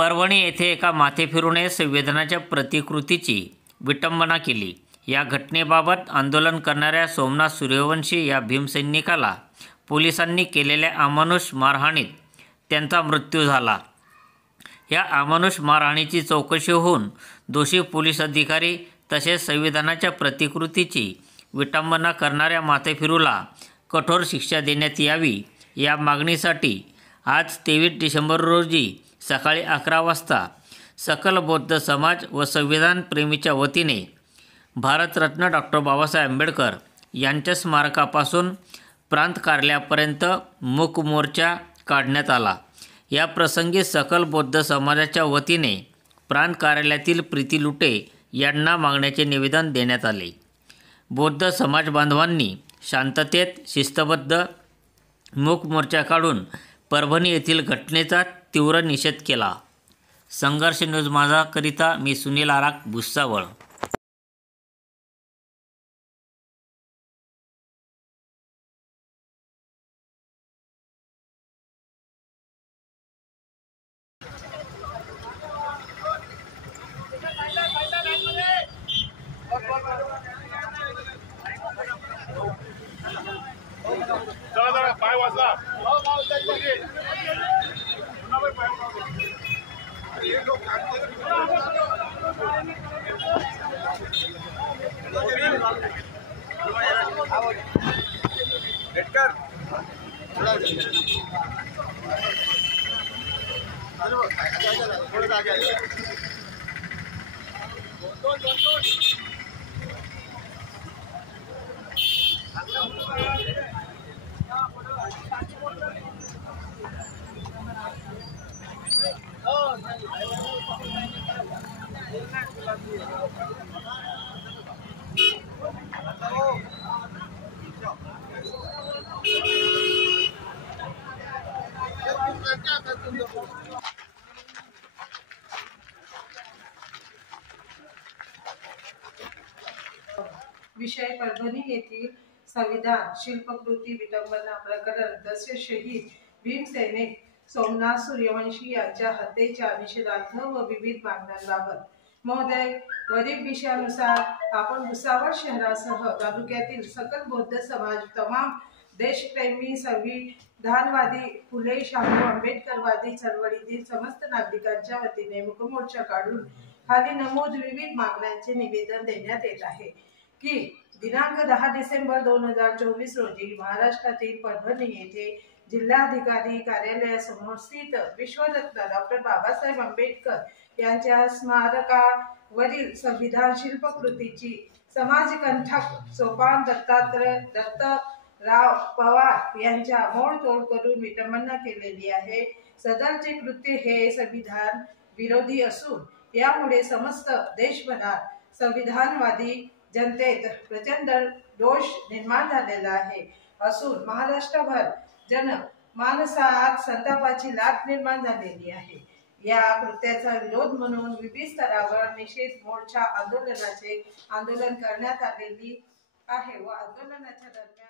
परभणी येथे एका माथेफिरूने संविधानाच्या प्रतिकृतीची विटंबना केली। या घटनेबाबत आंदोलन करणाऱ्या सोमनाथ सूर्यवंशी या भीमसैनिकाला पोलिसांनी केलेल्या अमानुष मारहाणीत त्यांचा मृत्यू झाला। या अमानुष मारहाणीची चौकशी होऊन दोषी पोलीस अधिकारी तसेच संविधानाच्या प्रतिकृतीची विटंबना करणाऱ्या माथेफिरूला कठोर शिक्षा देण्यात यावी या मागणीसाठी आज 23 डिसेंबर रोजी सकाळी 11 वाजता सकल बौद्ध समाज व संविधान प्रेमीच्या वतीने भारतरत्न डॉक्टर बाबासाहेब आंबेडकर यांच्या स्मारकापासून प्रांत कार्यालयापर्यंत मूक मोर्चा काढण्यात आला। या प्रसंगी सकल बौद्ध समाजाच्या वतीने प्रांत कार्यालयातील प्रीती लुटे यांना मागण्याचे निवेदन देण्यात आले। बौद्ध समाज बांधवांनी शांततेत शिस्तबद्ध मूक मोर्चा काढून परभणी येथील घटनेचा तीव्र निषेध केला। संघर्ष न्यूज माझा करिता मी सुनील आराक भुसावळ। चला पाय वाजला विषय परभणी येथील संविधान शिल्पकृती विटंबना प्रकरण तसेच शहीद भीमसैनिक सोमनाथ सूर्यवंशी यांच्या हत्येच्या निषेधार्थ व विविध मागण्यांबाबत महोदय, वरील विषयानुसार आपण भुसावळ शहरासह तालुक्यातील सकल बौद्ध समाज, तमाम देशप्रेमी, संविधानवादी, फुले शाहू आंबेडकरवादी चळवळीतील समस्त नागरिकांच्या वतीने मूकमोर्चा काढून खाली नमूद विविध मागण्यांचे निवेदन देण्यात येत आहे की दिनांक 10 डिसेंबर 2024 रोजी महाराष्ट्रातील परभणी येथे जिल्हाधिकारी कार्यालयासमोर स्थित विश्वरत्न डॉक्टर बाबासाहेब आंबेडकर यांच्या स्मारकावरील संविधान शिल्पकृतीची समाजकंठक सोपान दत्तात्रय दत्तराव पवार यांच्या मोडतोड करून विटंबना केलेली आहे। सदरचे कृत्य हे संविधान विरोधी असून यामुळे समस्त देशभरात संविधानवादी जनतेत प्रचंड रोष निर्माण झालेला आहे असून महाराष्ट्रभर जनमानसात संतापाची लाट निर्माण झालेली आहे। या कृत्याचा विरोध म्हणून विविध स्तरावर निषेध मोर्चा आंदोलन करण्यात आलेली आहे व आंदोलनाच्या दरम्यान